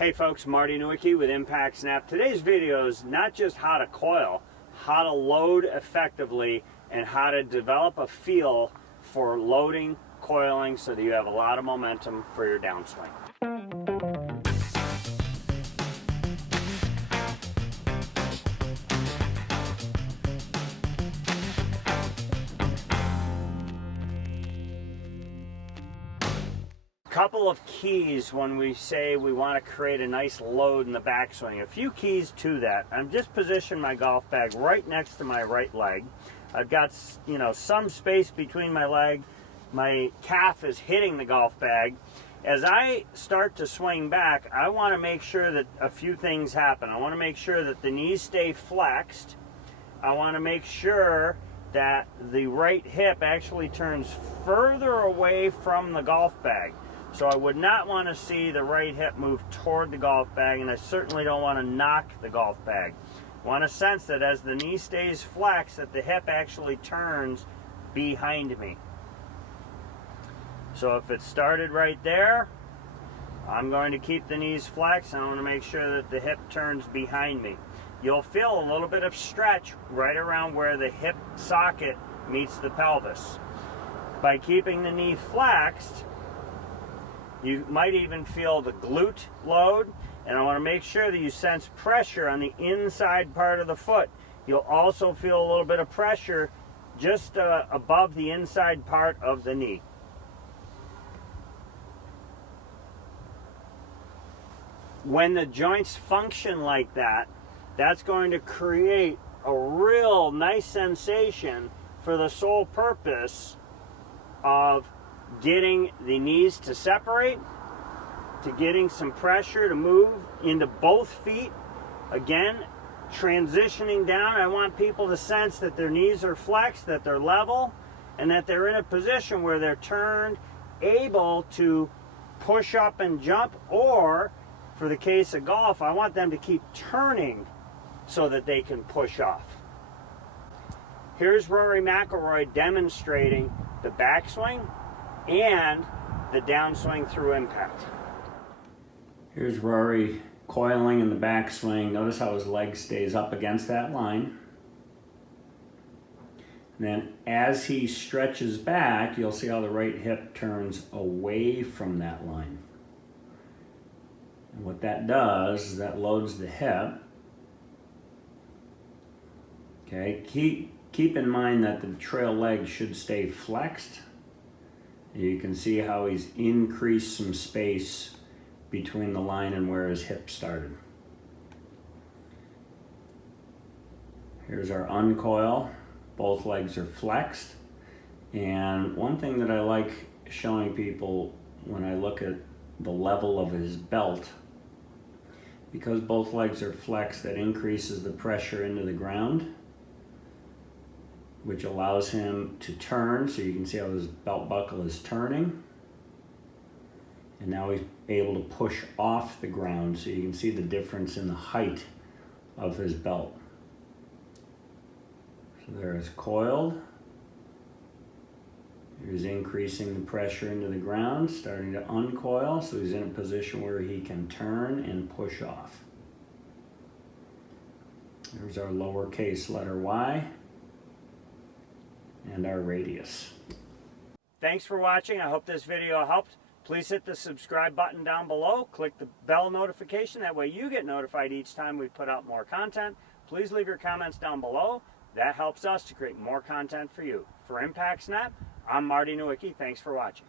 Hey folks, Marty Nowicki with Impact Snap. Today's video is not just how to coil, how to load effectively, and how to develop a feel for loading, coiling, so that you have a lot of momentum for your downswing. Couple of keys when we say we want to create a nice load in the backswing. A few keys to that. I'm just positioning my golf bag right next to my right leg. I've got, some space between my leg. My calf is hitting the golf bag. As I start to swing back, I want to make sure that a few things happen. I want to make sure that the knees stay flexed. I want to make sure that the right hip actually turns further away from the golf bag. So I would not want to see the right hip move toward the golf bag, and I certainly don't want to knock the golf bag. I want to sense that as the knee stays flexed, that the hip actually turns behind me. So if it started right there, I'm going to keep the knees flexed, and I want to make sure that the hip turns behind me. You'll feel a little bit of stretch right around where the hip socket meets the pelvis. By keeping the knee flexed, you might even feel the glute load, and I want to make sure that you sense pressure on the inside part of the foot. You'll also feel a little bit of pressure just above the inside part of the knee. When the joints function like that, that's going to create a real nice sensation for the sole purpose of getting the knees to separate, to getting some pressure to move into both feet. Again, transitioning down, I want people to sense that their knees are flexed, that they're level, and that they're in a position where they're turned, able to push up and jump, or for the case of golf, I want them to keep turning so that they can push off. Here's Rory McIlroy demonstrating the backswing and the downswing through impact. Here's Rory coiling in the backswing. Notice how his leg stays up against that line. And then as he stretches back, you'll see how the right hip turns away from that line. And what that does is that loads the hip. Okay, keep in mind that the trail leg should stay flexed. You can see how he's increased some space between the line and where his hip started. Here's our uncoil. Both legs are flexed. And one thing that I like showing people when I look at the level of his belt, because both legs are flexed, that increases the pressure into the ground, which allows him to turn. So you can see how his belt buckle is turning. And now he's able to push off the ground, so you can see the difference in the height of his belt. So there it's coiled. He's increasing the pressure into the ground, starting to uncoil, so he's in a position where he can turn and push off. There's our lowercase letter Y and our radius. Thanks for watching. I hope this video helped. Please hit the subscribe button down below. Click the bell notification. That way you get notified each time we put out more content. Please leave your comments down below. That helps us to create more content for you. For Impact Snap, I'm Marty Nowicki. Thanks for watching.